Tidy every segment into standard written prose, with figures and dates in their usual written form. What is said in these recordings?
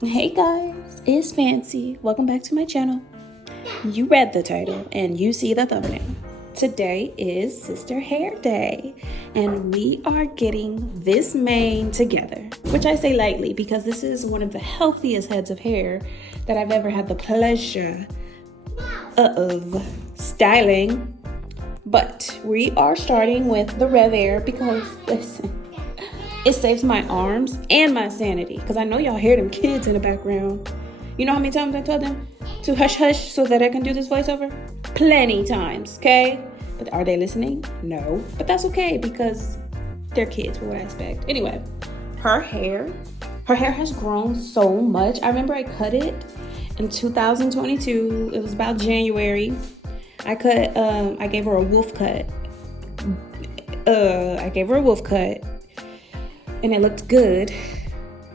Hey guys, it's Fancy. Welcome back to my channel. You read the title and you see the thumbnail. Today is Sister Hair Day and we are getting this mane together, which I say lightly because this is one of the healthiest heads of hair that I've ever had the pleasure of styling. But we are starting with the RevAir because, listen, it saves my arms and my sanity. Because I know y'all hear them kids in the background. You know how many times I told them to hush hush so that I can do this voiceover? Plenty times, okay? But are they listening? No. But that's okay because they're kids, what would I expect? Anyway, her hair has grown so much. I remember I cut it in 2022. It was about January. I gave her a wolf cut. And it looked good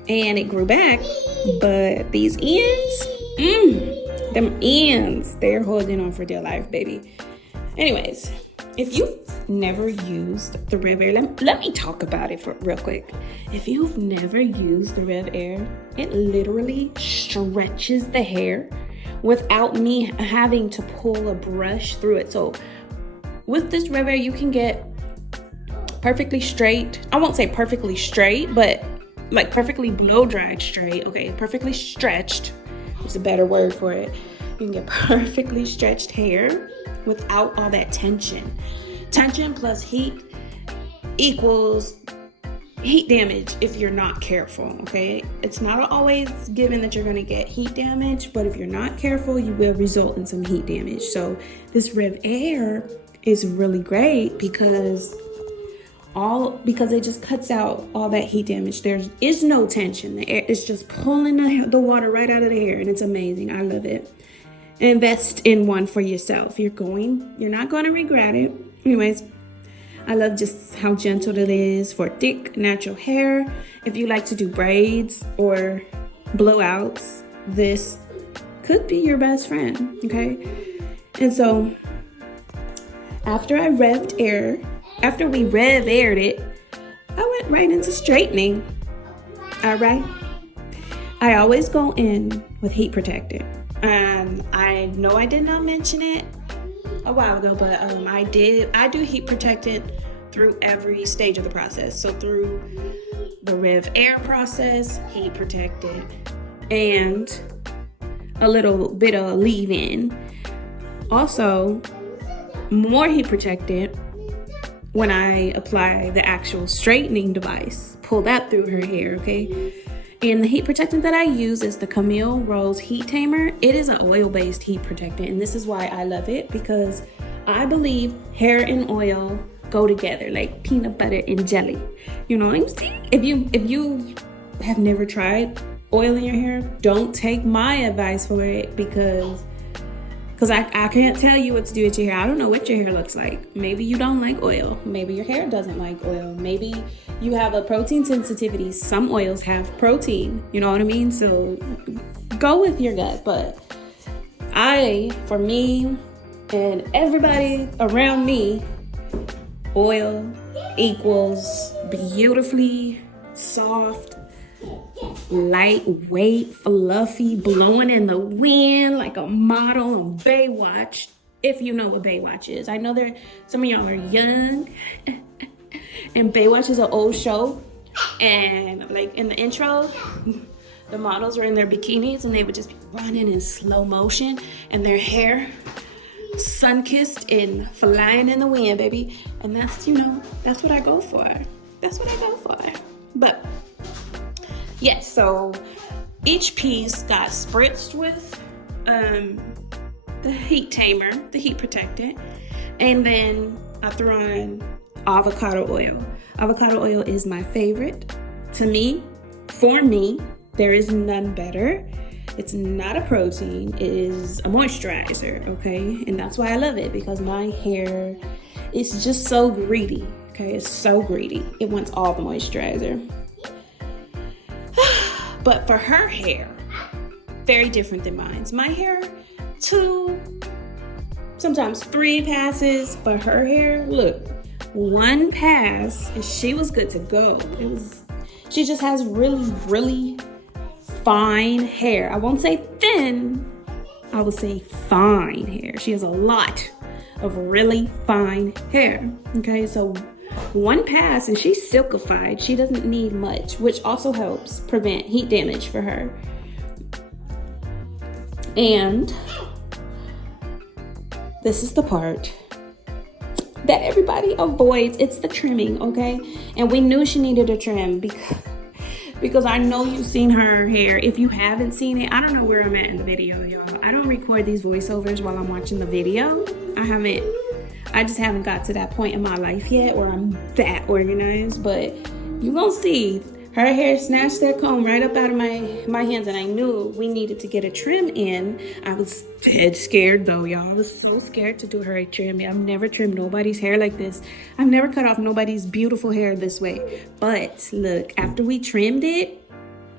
and it grew back, but these ends, they're holding on for dear life, baby. Anyways, if you've never used the RevAir, let me talk about it real quick. If you've never used the RevAir, it literally stretches the hair without me having to pull a brush through it. So with this RevAir, you can get perfectly straight. I won't say perfectly straight, but like perfectly blow dried straight. Okay, perfectly stretched is a better word for it. You can get perfectly stretched hair without all that tension. Tension plus heat equals heat damage if you're not careful, okay? It's not always given that you're gonna get heat damage, but if you're not careful, you will result in some heat damage. So this RevAir is really great because it just cuts out all that heat damage. There is no tension. The air is just pulling the water right out of the hair, and it's amazing. I love it. Invest in one for yourself. You're not going to regret it. Anyways, I love just how gentle it is for thick, natural hair. If you like to do braids or blowouts, this could be your best friend, okay? And so after we RevAired it, I went right into straightening. All right. I always go in with heat protectant. I know I did not mention it a while ago, but I do heat protectant through every stage of the process. So through the RevAir process, heat protectant, and a little bit of leave-in. Also, more heat protectant when I apply the actual straightening device. Pull that through her hair, okay? And the heat protectant that I use is the Camille Rose Heat Tamer. It is an oil-based heat protectant, and this is why I love it, because I believe hair and oil go together like peanut butter and jelly. You know what I'm saying? If you have never tried oil in your hair, don't take my advice for it because I can't tell you what to do with your hair. I don't know what your hair looks like. Maybe you don't like oil. Maybe your hair doesn't like oil. Maybe you have a protein sensitivity. Some oils have protein. You know what I mean? So go with your gut. But for me and everybody around me, oil equals beautifully soft, lightweight, fluffy, blowing in the wind like a model on Baywatch. If you know what Baywatch is. I know some of y'all are young and Baywatch is an old show, and like in the intro the models were in their bikinis and they would just be running in slow motion and their hair sun-kissed and flying in the wind, baby. And that's what I go for. But yes, so each piece got spritzed with the heat tamer, the heat protectant, and then I threw on avocado oil. Avocado oil is my favorite. For me, there is none better. It's not a protein, it is a moisturizer, okay? And that's why I love it, because my hair is just so greedy, okay? It's so greedy. It wants all the moisturizer. But for her hair, very different than mine. My hair, 2, sometimes 3 passes, but her hair, look, 1 pass and she was good to go. She just has really, really fine hair. I won't say thin, I will say fine hair. She has a lot of really fine hair. Okay, so one pass and she's silkified. She doesn't need much, which also helps prevent heat damage for her. And this is the part that everybody avoids. It's the trimming, okay? And we knew she needed a trim because I know you've seen her hair. If you haven't seen it, I don't know where I'm at in the video, y'all. I don't record these voiceovers while I'm watching the video. I just haven't got to that point in my life yet where I'm that organized, but you're gonna see her hair snatched that comb right up out of my hands, and I knew we needed to get a trim in. I was dead scared though, y'all. I was so scared to do her a trim. I've never trimmed nobody's hair like this. I've never cut off nobody's beautiful hair this way. But look, after we trimmed it,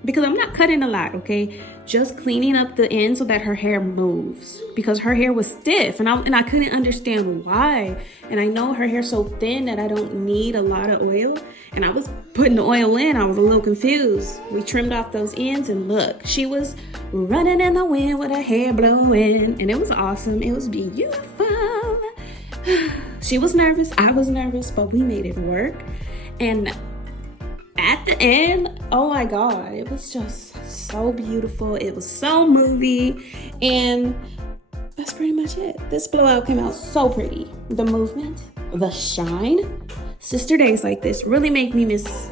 because I'm not cutting a lot, okay? Just cleaning up the end so that her hair moves, because her hair was stiff and I couldn't understand why. And I know her hair's so thin that I don't need a lot of oil. And I was putting the oil in, I was a little confused. We trimmed off those ends and look, she was running in the wind with her hair blowing, and it was awesome. It was beautiful. She was nervous, I was nervous, but we made it work. And at the end, oh my God, it was just so beautiful. It was so movie, and that's pretty much it. This blowout came out so pretty. The movement, the shine. Sister days like this really make me miss,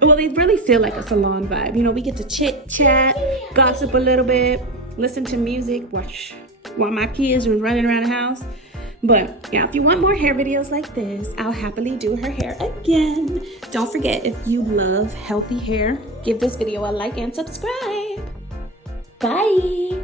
well, they really feel like a salon vibe. You know, we get to chit chat, gossip a little bit, listen to music, watch while my kids are running around the house. But yeah, if you want more hair videos like this, I'll happily do her hair again. Don't forget, if you love healthy hair, give this video a like and subscribe. Bye.